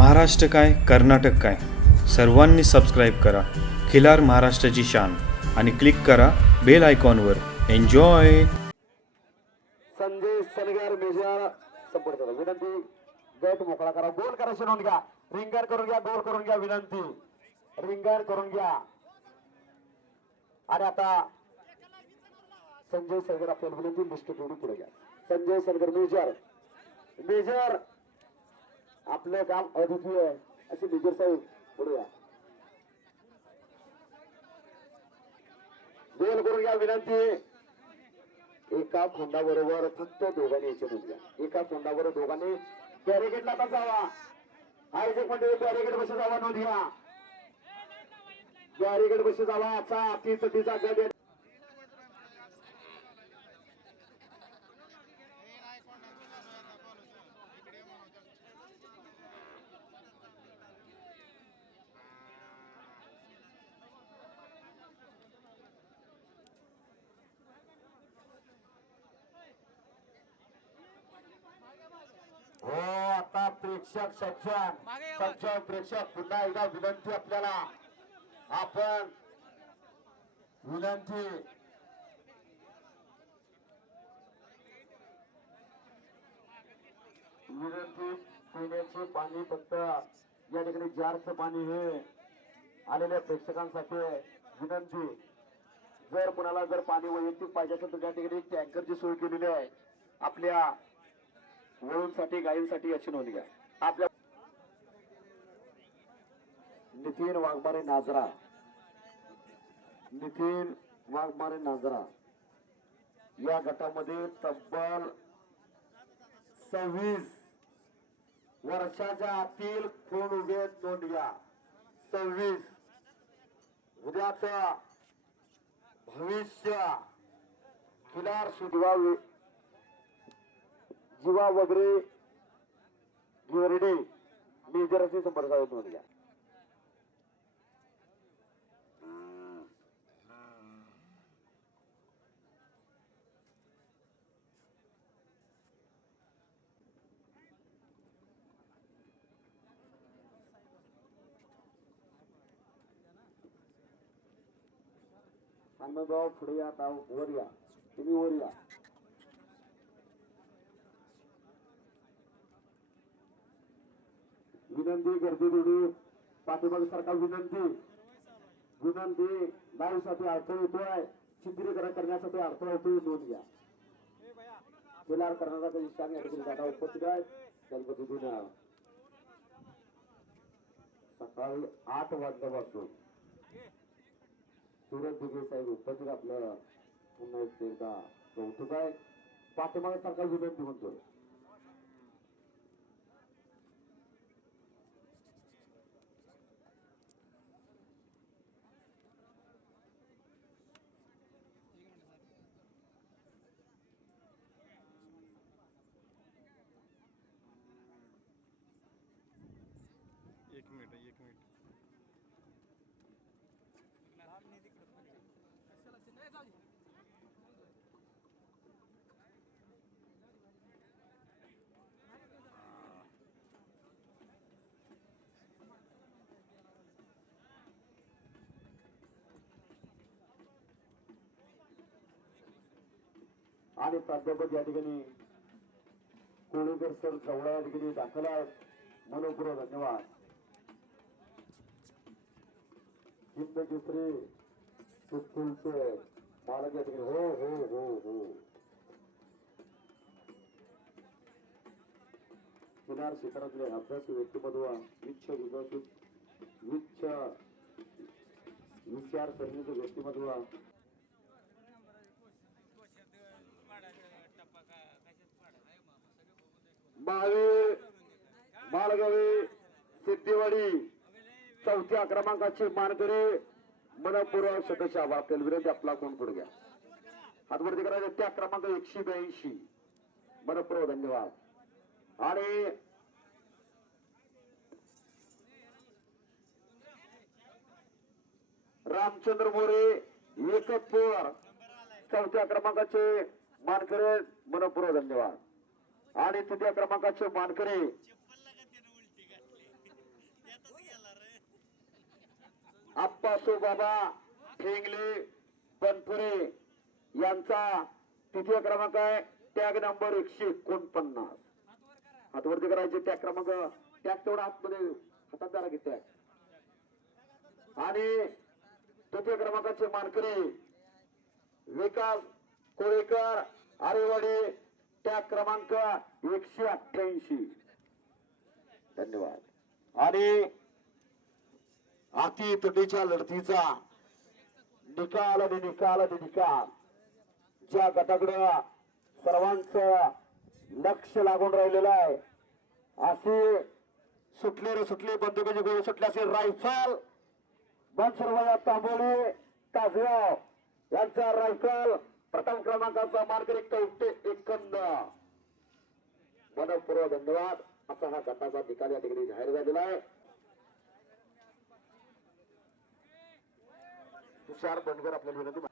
महाराष्ट्र काय कर्नाटक काय सर्वांनी सबस्क्राईब करा खिलार महाराष्ट्राची शान आणि क्लिक करा बेल आयकॉनवर. एन्जॉय. संजय सलगर मेजर सपोर्ट करा विनंती. गट मोकळा करा. गोल करा. शिनून घ्या. रिंगण करून घ्या. गोल करून घ्या. विनंती. रिंगण करून घ्या. आणि आता संजय सलगर आपल्याला विनंती लिस्ट करून पुढे घ्या. संजय सलगर मेजर मेजर आपलं काम अद्वितीय आहे असे मेजर साहेब पुढे या. गोल करून घ्या. विनंती. एका फोंडाबरोबर फक्त दोघांनी यायचे नव्हत्या. एका फोंडाबरोबर दोघांनी बॅरिकेडला आता जावा. आयोजक मंडळी बॅरिकेड बशी जावा. नोंद घ्या. बॅरिकेड बशी जावा. असा तिचा गट हो. आता प्रेक्षक सज्जन प्रेक्षक पुन्हा एकदा विनंती आपल्याला. आपण विनंती पिण्याचे पाणी फक्त या ठिकाणी जारचं पाणी हे आलेल्या प्रेक्षकांसाठी विनंती. जर कुणाला जर पाणी वैयक्तिक पाहिजे असेल तर त्या ठिकाणी टँकरची सोय केलेली आहे आपल्या वळूंसाठी गायींसाठी. याची नोंद घ्या. आपल्या नितीन वाघमारे नाजरा. नितीन वाघमारे नाजरा या गटामध्ये तब्बल 26 वर्षाच्या आतील कोण उभे नोंद घ्या. 26. उद्याच भविष्य खिलार जीवा वगैरे गिरडी मेजर असे संपर्कात नोंद घ्या. अन्नगाव पुढे या. वर या. तुम्ही वर या. विनंती. गर्दी थोडी पाठीमागे सारखा. विनंती. लाईव्ह साठी अडथळा येतोय. चित्रीकरण करण्यासाठी अडथळा येतोय. नोंद घ्या. खिलार कर्नाटक इष्टाने या ठिकाणी दादा उपस्थित आहेत. त्या पद्धतीनं सकाळी 8 वाजल्यापासून सूरज दिघे साहेब उपस्थित. आपलं पुन्हा एकदा कौतुक आहे. पाठीमागे सारखा विनंती म्हणतो. एक मिनिट. आणि प्राध्यापक या ठिकाणी कोळीकर सर जवळ या ठिकाणी दाखल आहेत. मनोपूर्वक धन्यवाद. हिंद केसरी स्कूलचे मालक या ठिकाणी. हो हो हो हो. किनार क्षेत्रातले अभ्यासू व्यक्तिमत्व विचारसरणीचं व्यक्तिमत्व महावीर बालगावी सिद्धिवाडी 4थ्या क्रमांकाचे मानकरी मनपूर्वक सदस्य आपल्याला विनंती. आपला कोण पुढे घ्या. हातवरती करायचं. त्या क्रमांक 182 मनपूर्वक धन्यवाद. आणि रामचंद्र मोरे एकतपूर 4थ्या क्रमांकाचे मानकरी मनपूर्वक धन्यवाद. आणि 3ऱ्या क्रमांकाचे मानकरी आप्पासो बाबा ठेंगले बनपुरे यांचा तृतीय क्रमांक आहे. Tag number 149. हात वरती करायचे. टॅग क्रमांक टॅग तेवढा आतमध्ये हातात द्यायला घेतोय. आणि तृतीय क्रमांकाचे मानकरी विकास कोळेकर आरेवाडी टॅग क्रमांक 188. धन्यवाद. आणि अति तुटीच्या लढतीचा निकाल आणि निकाल आणि निकाल ज्या गटाकडं सर्वांचं लक्ष लागून राहिलेलं आहे. असे सुटले बंदुकीचे गोळे सुटले असे रायफल बनसरवाया तांबोली तासगाव यांचा रायफल प्रथम क्रमांकाचा मानकरी कवटे एकंद. मनपूर्वक धन्यवाद. असा हा गटाचा निकाल या ठिकाणी जाहीर झालेला आहे. तुषार बनकर आपल्याला विनंती.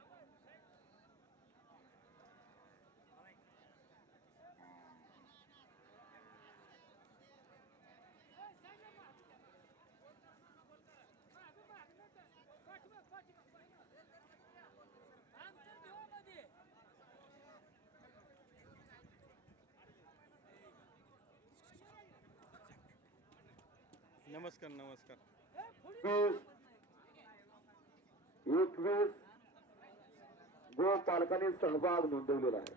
नमस्कार नमस्कार. 21 गो पालकांनी सहभाग नोंदवलेला आहे.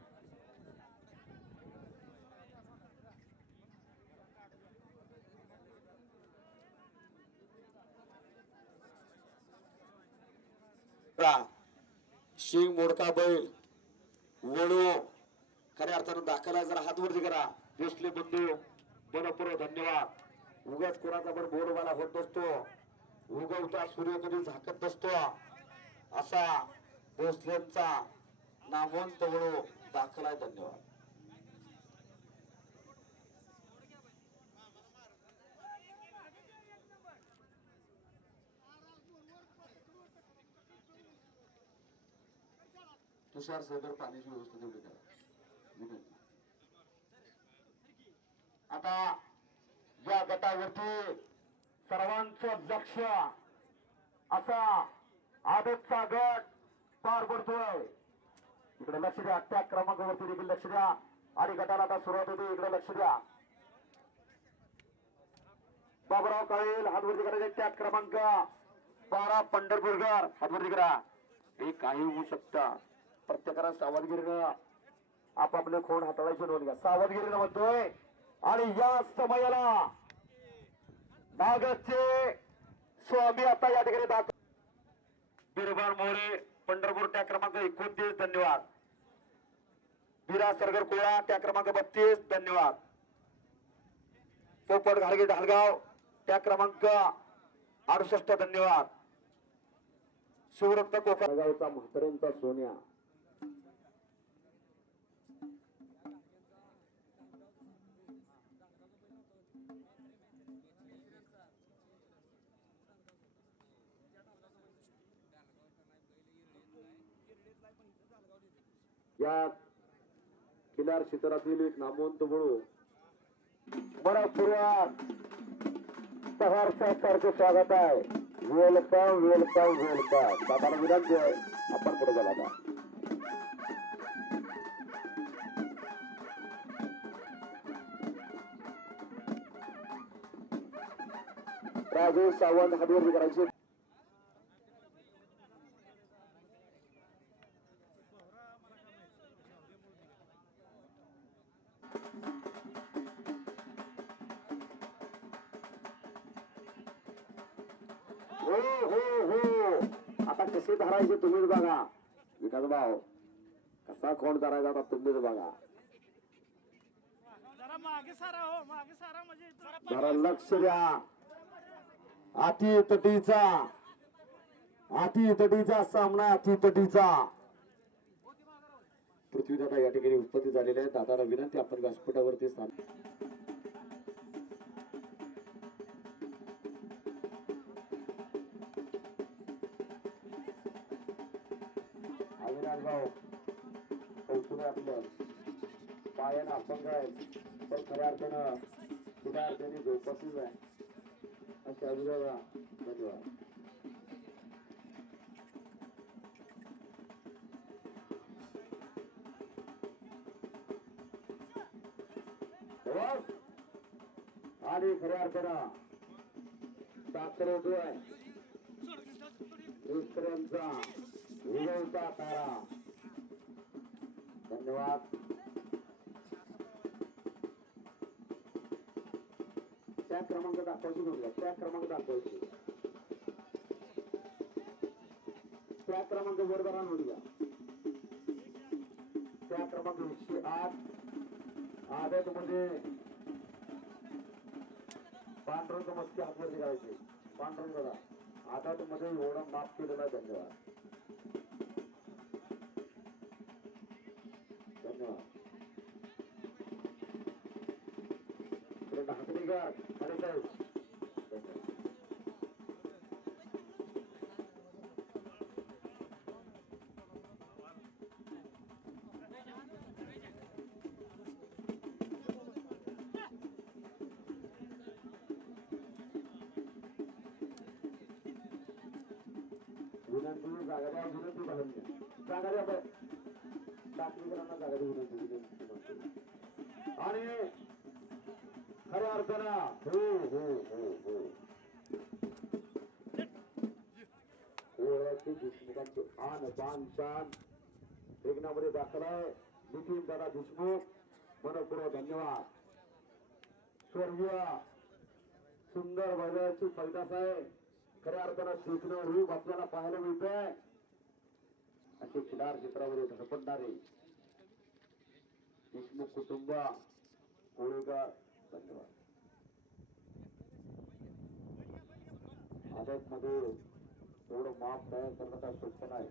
शिंग मोडका बैल वळू खऱ्या अर्थानं दाखला. जरा हात वरती करा. भोसले बंधू मनपूर्वक धन्यवाद. उगाच कोणाचा पण बोलवाला होत नसतो. उगवता सूर्य कधी झाकत नसतो. असा भोसलेंचा नामवंत वळू दाखला. धन्यवाद. तुषार सागर पाण्याची व्यवस्था तेवढी करा. आता या गटावरती सर्वांचं लक्ष असा आदतचा गट पार पडतोय. इकडे लक्ष द्या. त्या क्रमांकावरती देखील लक्ष द्या. आणि गटाला आता सुरुवात होते. इकडे लक्ष द्या. बाबराव काळेल हातवरती करायचे. त्या क्रमांक 12 पंढरपूरकर हातवरती करा. हे काही होऊ शकतं. प्रत्येकाला सावधगिरीनं आपापले खोड हाताळायची नोंद घ्या. सावधगिरीनं म्हणतोय. आणि या समयाला नागचे स्वामी आता या ठिकाणी दाखल. बिरबान मोरे पंढरपूर त्या क्रमांक 29. धन्यवाद. बिरा सरगर कोळा त्या क्रमांक 32. धन्यवाद. पोपट घाडगे ढालगाव त्या क्रमांक 68. धन्यवाद. शिवरक्त कोकणगावचा म्हाताऱ्यांचा सोन्या या किल्लार क्षेत्रातील एक नामवंत वळू मनपूर्वक सहर्षा सारखे स्वागत आहे. Welcome welcome welcome. दादाला विनंती आहे आपण पुढे गेला का. राजू सावंत हातवरती करायचे. हो हो हो. आता कसे धरायचे तुम्हीच बघा. विकास भाऊ कसा खोंड धरायचा आता तुम्हीच बघा. जरा लक्ष द्या. अतितटीचा सामना. अतितटीचा पृथ्वीदादा या ठिकाणी उत्पत्ती झालेले आहे. दादाला विनंती आपण व्यासपीठावरती स्थान. अविनाश भाऊ कौतुक आपलं पायानं अपंग आहे पण खऱ्या अर्थानं तुझ्या अर्थाने झोपतच आहे. अशा अभिजावा. धन्यवाद. आणि खऱ्या अर्थानं साखरेतोय शेतकऱ्यांचा विजयचा तारा. धन्यवाद. त्या क्रमांक दाखवायची बघूया. त्या क्रमांक दाखवायची. त्या क्रमांक बरोबर नोंदूया. त्या क्रमांक 108 आदत मध्ये पांढरंग मस्ती हातवरती करायचे. पांढरंग बघा आदत मध्ये एवढा माफ केलेला. धन्यवाद. धन्यवाद. हातणीकर खरे साहेब विनंती जागा द्या. विनंती बघा जागा द्या. टाकणीकरांना जागा द्या. विनंती आणि खऱ्या अर्थानं ओळखी देशमुखांचे आन बान शान रिंगणामध्ये दाखल आहे. नितीन दादा देशमुख मनपूर्वक धन्यवाद. स्वर्गीय सुंदर वैभवाची पैदास आहे. खऱ्या अर्थानं देखणं रूप आपल्याला पाहायला मिळतंय. असे खिलार चित्रामध्ये धडपडणारे देशमुख कुटुंब कोळेकर. धन्यवाद. आदत मध्ये एवढं माप तयार करणं काय सोपं नाही.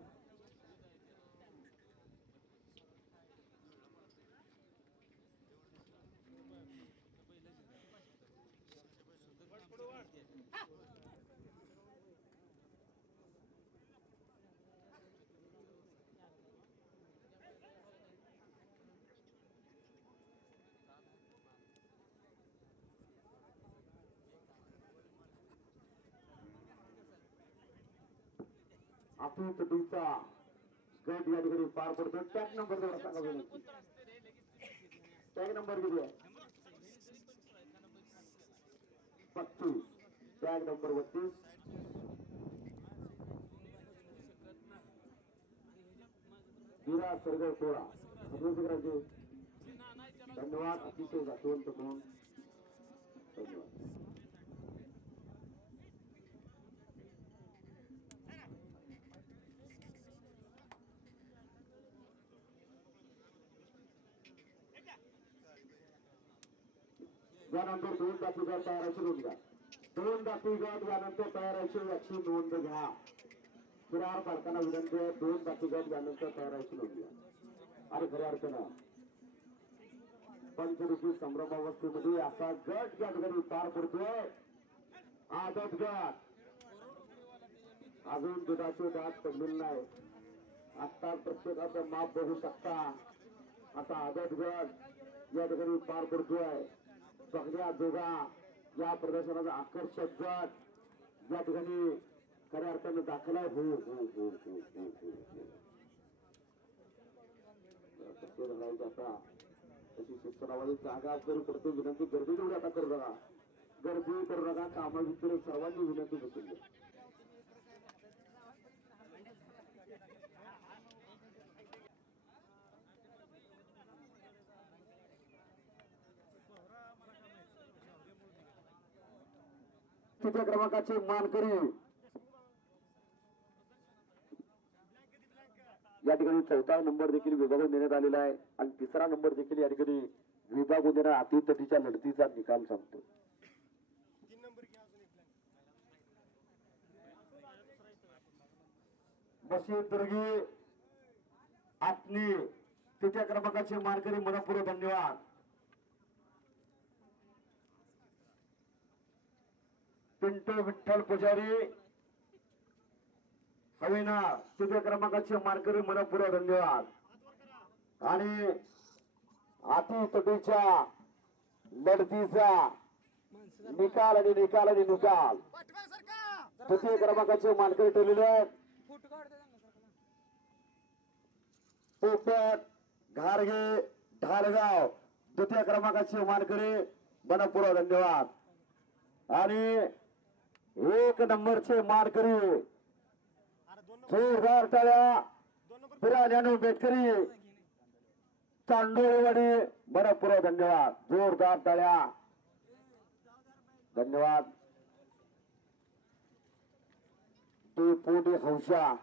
आपली तटीचा गट या ठिकाणी पार पडतो. टॅग नंबर जरा सांगा विनंती. टॅग नंबर किती आहे? 32. Tag number 32. वीरा सरगर सोळा. धन्यवाद. अतिशय जातीवंत कोण. धन्यवाद. यानंतर 2 दाती गट तयाराची नोंद घ्या. 2 दाती गट यानंतर तयाराची याची नोंद घ्या. फिरार पालकांना विनंती आहे. 2 दाती गट यानंतर तयाराची नोंद घ्या. आणि खऱ्या अर्थानं पंचरुषी संभ्रमावस्थेमध्ये असा गट या ठिकाणी पार पडतोय. आदत गट अजून दुधाचे दात पडलेले नाही. आता प्रत्येकाचं माप बघू शकता. असा आदत गट या ठिकाणी पार पडतोय. बघण्या जोगा या प्रदर्शनाचा आकर्षक गट या ठिकाणी खऱ्या अर्थानं दाखल आहे. आता तशी शिक्षणावाली जागा जरी पडतो. विनंती गर्दी तेवढी आता करू नका. गर्दी करू नका. कामाविषयी सर्वांनी विनंती बसून घ्या. तिसऱ्या क्रमांकाचे मानकरी या ठिकाणी 4था नंबर देखील विभागून देण्यात आलेला आहे. आणि 3रा नंबर देखील या ठिकाणी विभागून देणार. अति तटीच्या लढतीचा निकाल सांगतो. बशीदुर्गी आत्नी 3ऱ्या क्रमांकाचे मानकरी मनपूर्वक धन्यवाद. पिंटू विठ्ठल पुजारी हवेना 3ऱ्या क्रमांकाचे मानकरी मनपूर्वक धन्यवाद. आणि अति तटीच्या लढतीचा निकाल आणि निकाल आणि निकाल 3ऱ्या क्रमांकाचे मानकरी ठरलेले आहेत. पोपट घारगे ढालगाव 2थ्या क्रमांकाचे मानकरी मनपूर्वक धन्यवाद. आणि एक नंबरचे मानकरी जोरदार टाळ्या बिराल्यानो बेटकरी चांडोळवाडी मनपूर्वक धन्यवाद. जोरदार टाळ्या. धन्यवाद. डेपुटी हौशा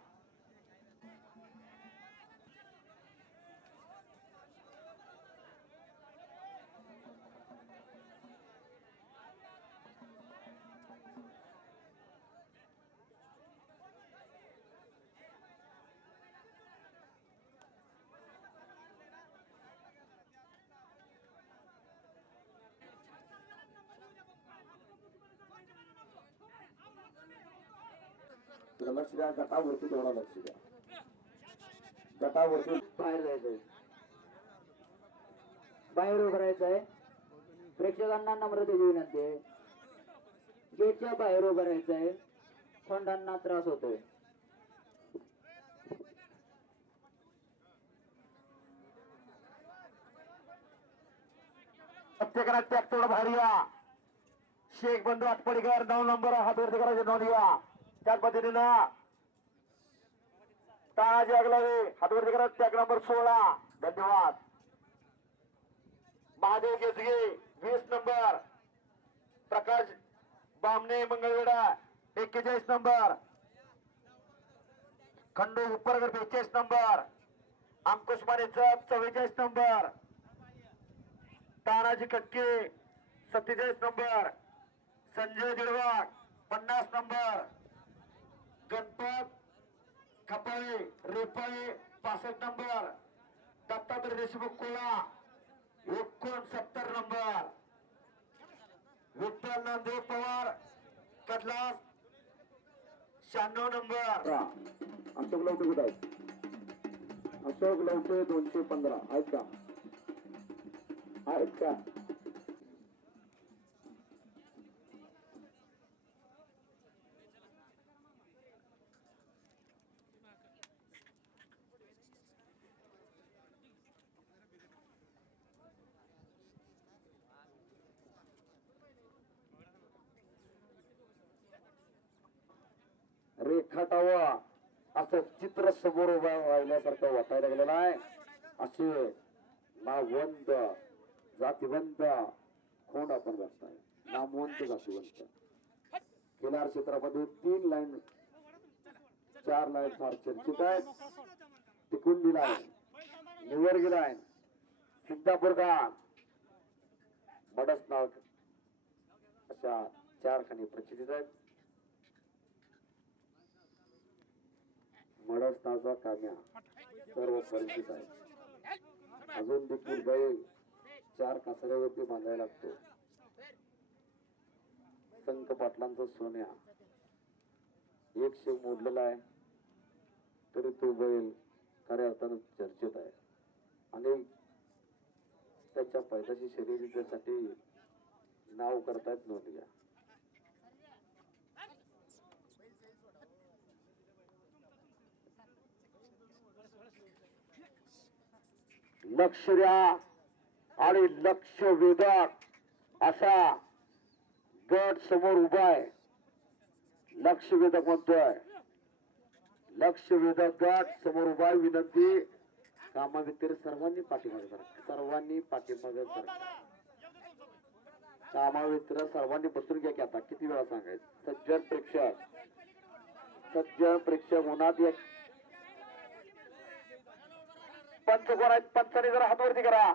लक्ष द्या. गटावरती तेवढा लक्ष द्या. गटावरती बाहेर जायचंय, बाहेर उभं राहायचंय. प्रेक्षकांना नम्रतेची विनंती आहे, गेटच्या बाहेर उभं राहायचंय. खोंडांना त्रास होतोय. प्रत्येकाला टॅक थोडं भारी या. शेख बंधू आटपडीकर 9 नंबर हातवरती करायचे नोंद घ्या. त्याच पद्धतीनं तानाजी अगलावे हातवरती करा टॅग नंबर 16. धन्यवाद. महादेव गेजगे 20 number. Prakash Bamne Mangalvedha 41 number. Khandu Upargar 42 number. Ankush मानेचा 44 number. Tanaji Katke 47 number. Sanjay Didwag 50 number. Ganpat Khapale Repale 65 number. Dattatray Deshmukh Kola 69 number. Vitthal Nandev Pawar Katlas 96 number. Ashok Lavate कुठे आहेत? अशोक लवटे 215 आहेत का? आहेत का? रेखाटावा असं चित्र समोर राहिल्यासारखं वाटायला गेलेलं आहे. असे नामवंत जातिवंत खोंड आपण बघताय. नामवंत जातिवंत खिलार क्षेत्रामध्ये 3 लाईन 4 लाईन फार चर्चित आहेत. तिकुंडी लाईन, निवर्गी लाईन, सिद्धापूर गाव, मडसनाळ अशा 4 खाणी प्रचितीत आहेत. मडसनाचा काम्या सर्व परिचित आहे. अजून देखील बैल 4 कासऱ्यावरती बांधायला लागतो. संत पाटलांचा सोन्या एक शेव मोडलेला आहे तरी तो बैल खऱ्या अर्थानं चर्चेत आहे. आणि त्याच्या पैदाशी शर्यतीसाठी नाव करतायत नोंद घ्या. लक्ष द्या आणि लक्ष वेधक असा गट समोर उभा आहे. लक्ष वेधक म्हणतोय. लक्ष वेधक गट समोर उभा आहे. विनंती कामाव्यतिरिक्त सर्वांनी पाठीमागे सरा. सर्वांनी पाठीमागे सरा. कामाव्यतिरिक्त सर्वांनी बसून घ्या की आता किती वेळा सांगायचं. सज्जन प्रेक्षक होणार. एक पंच कोण आहेत? पंचाने जरा हातवरती करा.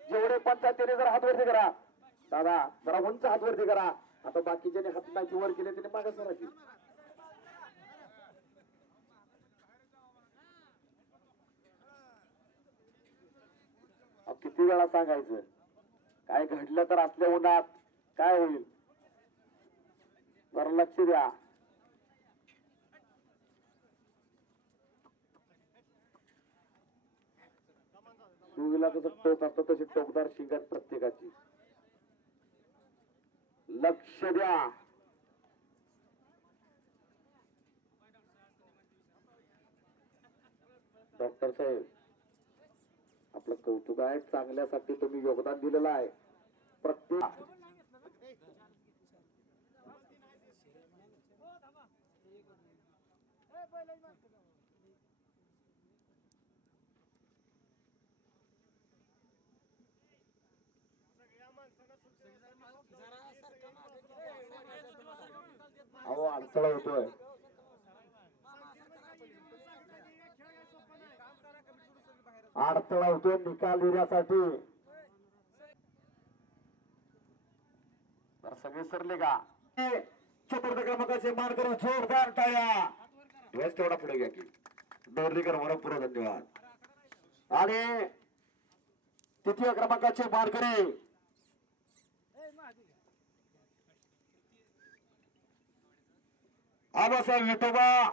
जेवढे पंच आहेत त्याने जरा हातवरती करा. दादा जरा उंच हातवरती करा. आता बाकीच्याने हात नाही वर केले त्याने मागे सरायची. किती वेळा सांगायचं. काय घडलं तर असल्या उन्हात काय होईल जरा लक्ष द्या. सुईला कसं टोक असतं तशी टोकदार शिंगात प्रत्येकाची. लक्ष द्या. डॉक्टर साहेब आपलं कौतुक आहे. चांगल्यासाठी तुम्ही योगदान दिलेलं आहे. प्रत्येक अहो अडथळा होतोय. अडथळा होतोय निकाल देण्यासाठी. सगळे सरले का चतुर्थ क्रमांकाचे मानकरी जोरदार टाळ्या. ड्रेस तेवढा पुढे घ्या की दोर्लीकर मनपूर्वक धन्यवाद. आणि तृतीय क्रमांकाचे मानकरी आबासाहेब विठोबा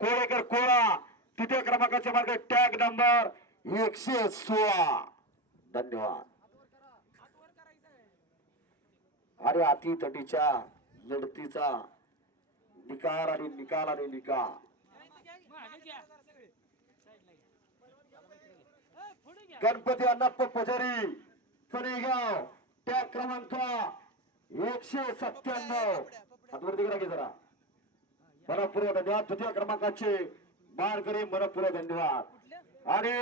कोळेकर कोळा. तृतीय क्रमांकाचे मानकरी टॅग नंबर 116. धन्यवाद. आणि अति तटीच्या लढतीचा निकाल आणि निकाल आणि निकाल. गणपती अण्णाप्पा पुजारी फणेगाव टॅग क्रमांक 197. हातवरती करा की जरा. मनपूर्वक धन्यवाद. तृतीय क्रमांकाचे मानकरी मनपूर्वक धन्यवाद. आणि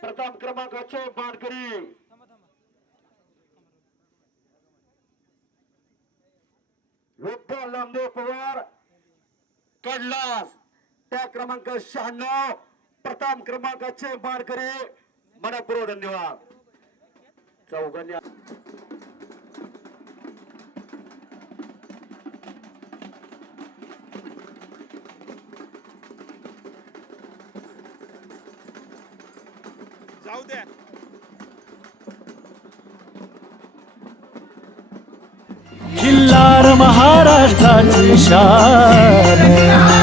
प्रथम क्रमांकाचे मानकरी विठ्ठल नामदेव पवार कडलास त्या क्रमांक 96. प्रथम क्रमांकाचे मानकरी मनपूर्वक धन्यवाद. चौघांनी जाऊ द्या. खिल्लार महाराष्ट्राची शान